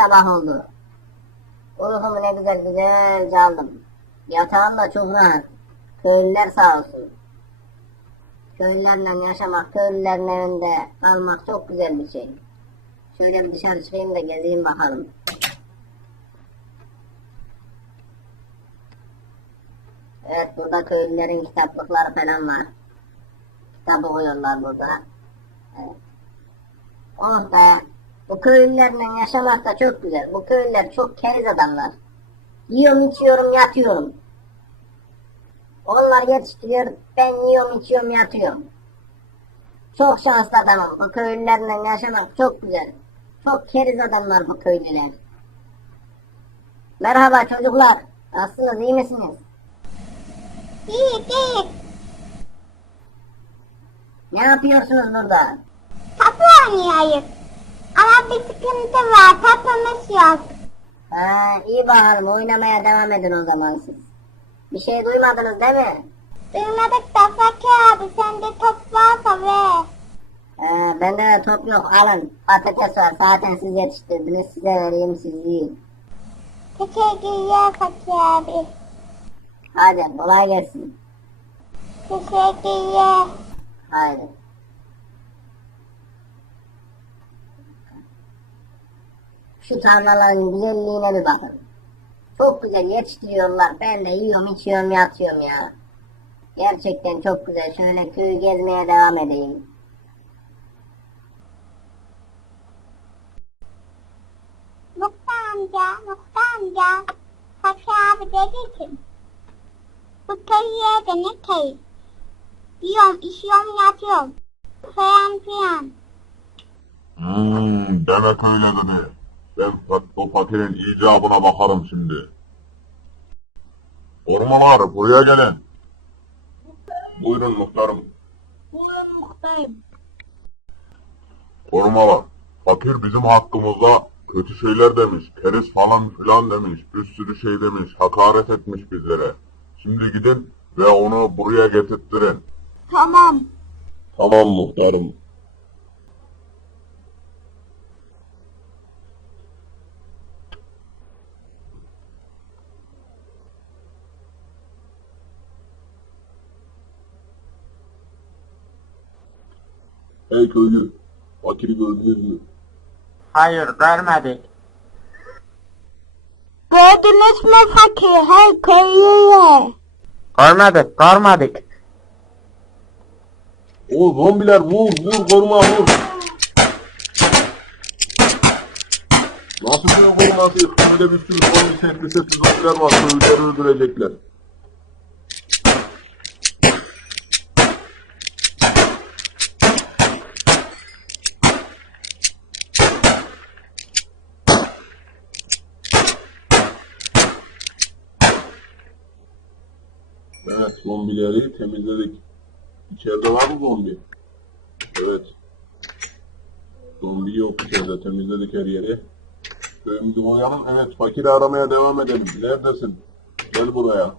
sabah oldu. Uykumu ne güzel güzelce aldım. Yatağım da çok rahat. Köylüler sağ olsun. Köylülerle yaşamak, köylülerin evinde kalmak çok güzel bir şey. Şöyle bir dışarı çıkayım da gezeyim bakalım. Evet burada köylülerin kitaplıkları falan var. Kitap okuyorlar burada. Evet. Oh be. Bu köylülerle yaşamak da çok güzel. Bu köylüler çok keriz adamlar. Yiyorum içiyorum yatıyorum. Onlar yetiştiriyor ben yiyorum içiyorum yatıyorum. Çok şanslı adamım. Bu köylülerle yaşamak çok güzel. Çok keriz adamlar bu köylüler. Merhaba çocuklar. Nasılsınız iyi misiniz? İyi değil. Ne yapıyorsunuz burada? Tapu oynayayım. Ama bir sıkıntı var. Tapumuz yok. Ha, iyi bakalım oynamaya devam edin o zaman siz. Bir şey duymadınız değil mi? Duymadık da Fakir abi sende top varsa ver. Ee, bende de top yok alın. Patates var zaten siz yetiştirdiniz size vereyim siz yiyin. Teşekkürler Fakir abi. Hadi kolay gelsin. Teşekkürler. Haydi. Şu tarlaların güzelliğine bir bakın. Çok güzel yetiştiriyorlar. Ben de yiyorum, içiyorum, yatıyorum ya. Gerçekten çok güzel. Şöyle köyü gezmeye devam edeyim. Muhtar amca, Muhtar amca. Fakir abi dedi ki. Bu köy yerde ne köy? Yiyorum, içiyorum, yatıyorum. Falan filan. Hmm, demek öyle dedi. Ben o fakirin icabına bakarım şimdi. Korumalar buraya gelin. Buyurun muhtarım. Buyurun muhtarım. Korumalar. Fakir bizim hakkımızda kötü şeyler demiş. Keriz falan filan demiş. Bir sürü şey demiş. Hakaret etmiş bizlere. Şimdi gidin ve onu buraya getirttirin. Tamam. Tamam muhtarım. Hey köylü, fakiri gördünüz mü? Hayır görmedik. Gördünüz mü fakir? Her köylüye. Görmedik görmedik. O zombiler vur, vur koruma vur. Nasıl bir koruması? Böyle bir sürü zombi sesli zombiler var, köylüleri öldürecekler. Evet, zombileri temizledik. İçeride var mı zombi? Evet. Zombi yok içeride. Temizledik her yeri. Köyümüzü boyayalım. Evet, fakiri aramaya devam edelim. Neredesin? Gel buraya.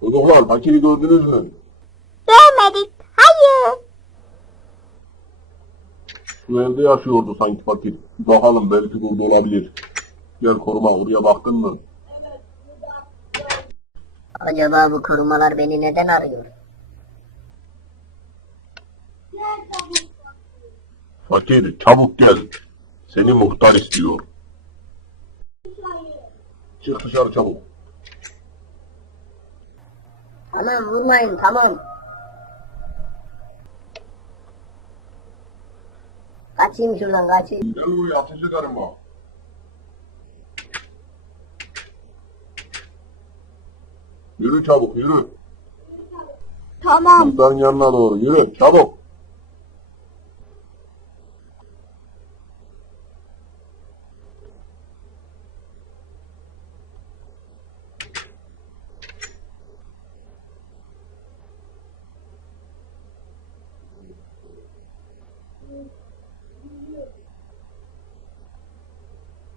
Çocuklar, fakiri gördünüz mü? Görmedik. Hayır. Şu evde yaşıyordu sanki fakir. Bakalım belki burada olabilir. Gel koruma, oraya baktın mı? Acaba bu korumalar beni neden arıyor? Fakir, çabuk gel. Seni muhtar istiyor. Çık dışarı çabuk. Tamam vurmayın tamam. Kaçayım şuradan kaçayım. Gel buraya ederim bak. Yürü çabuk yürü. Tamam. Muhtarın yanına doğru yürü çabuk.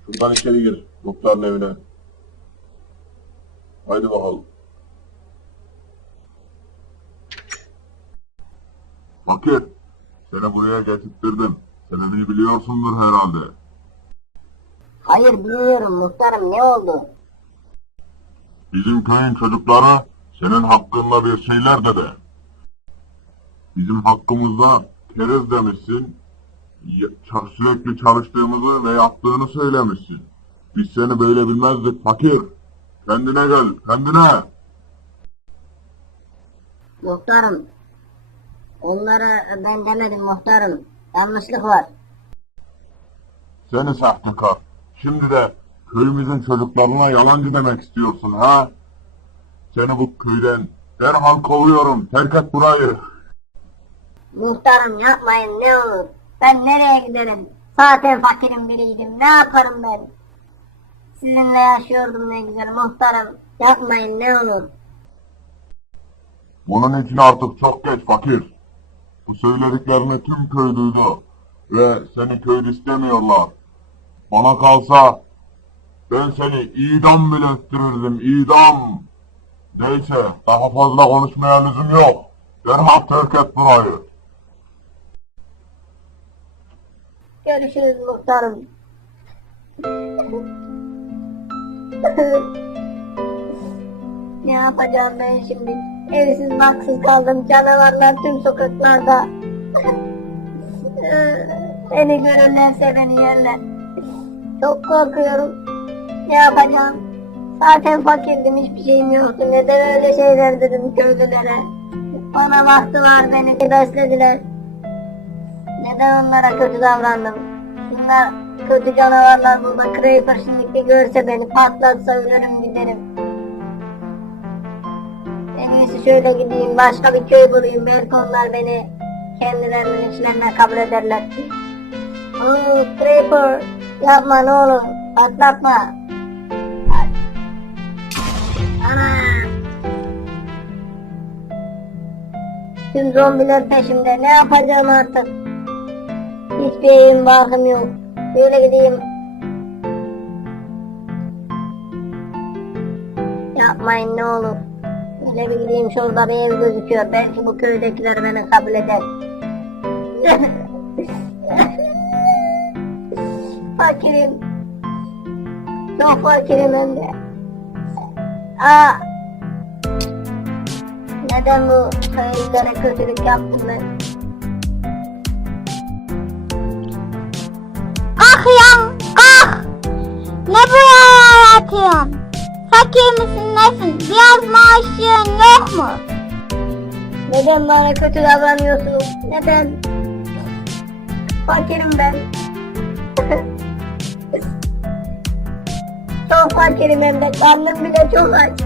Buradan içeri gir. Muhtarın evine. Haydi bakalım. Fakir. Seni buraya getirttirdim. Sebebini biliyorsundur herhalde. Hayır biliyorum muhtarım ne oldu? Bizim köyün çocukları senin hakkında bir şeyler dedi. Bizim hakkımızda kerez demişsin, Sürekli çalıştığımızı ve yaptığını söylemişsin. Biz seni böyle bilmezdik fakir. Kendine gel, kendine. Muhtarım. Onlara ben demedim muhtarım. Yanlışlık var. Seni sahtekar. Şimdi de köyümüzün çocuklarına yalancı demek istiyorsun ha? Seni bu köyden derhal kovuyorum. Terk et burayı. Muhtarım yapmayın ne olur. Ben nereye giderim? Zaten fakirim biriydim. Ne yaparım ben? Sizinle yaşıyordum ne güzel muhtarım. Yapmayın ne olur. Bunun için artık çok geç fakir. Bu söylediklerini tüm köy duydu. Ve seni köyde istemiyorlar. Bana kalsa ben seni idam bile ettirirdim idam. Neyse daha fazla konuşmaya lüzum yok. Derhal terk et burayı. Görüşürüz muhtarım. ne yapacağım ben şimdi? Evsiz baksız kaldım. Canavarlar tüm sokaklarda. beni görürlerse beni yerler. Çok korkuyorum. Ne yapacağım? Zaten fakirdim hiçbir şeyim yoktu. Neden öyle şeyler dedim köylülere? Bana baktılar beni beslediler. Neden onlara kötü davrandım? Şunlar kötü canavarlar burada Creeper şimdi bir görse beni patlatsa ölürüm giderim. En iyisi şöyle gideyim başka bir köy bulayım belki onlar beni kendilerinin içlerine kabul ederler. Oo Creeper yapma ne olur patlatma. Ana. Tüm zombiler peşimde. Ne yapacağım artık? Hiçbir evim yok. Böyle gideyim. Yapmayın ne olur. Böyle bir gideyim şurada bir ev gözüküyor. Belki bu köydekiler beni kabul eder. fakirim. Çok fakirim hem de. Aa, neden bu köylülere kötülük yaptım ben? Fakir misin nesin? Biraz maaşın yok mu? Neden bana kötü davranıyorsunuz? Neden? Fakirim ben. çok fakirim hem de karnım bile çok aç.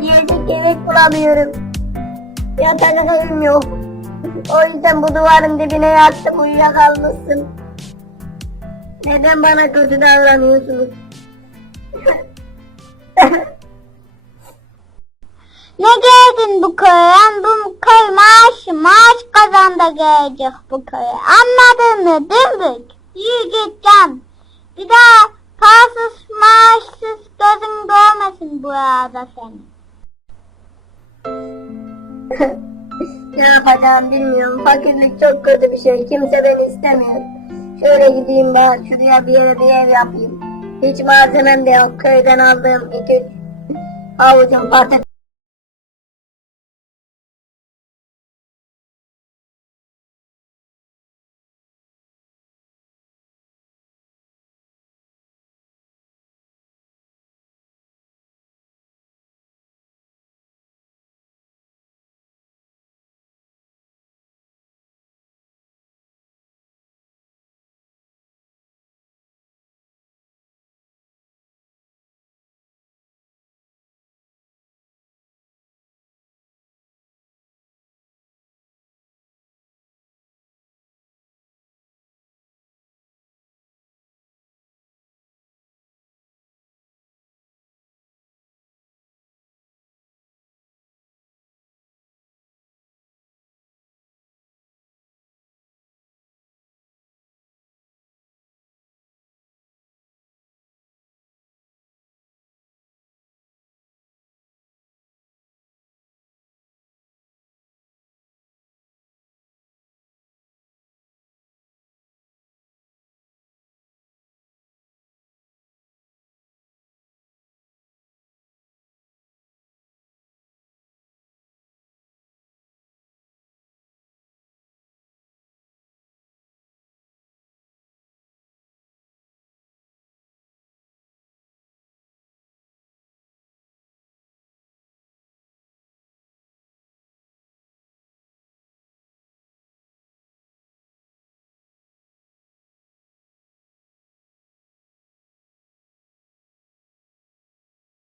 Yiyecek yemek bulamıyorum. Yatacak evim yok. O yüzden bu duvarın dibine yattım uyuyakalmışsın. Neden bana kötü davranıyorsunuz? Ne geldin bu köye? Bu köy maaş kazan da gelecek bu köye. Anladın mı dümbük? Yürü git can. Bir daha parasız maaşsız gözün görmesin bu arada seni. ne yapacağım bilmiyorum. Fakirlik çok kötü bir şey. Kimse beni istemiyor. Şöyle gideyim ben şuraya bir yere bir ev yapayım. Hiç malzemem de yok. Köyden aldığım iki avucum patates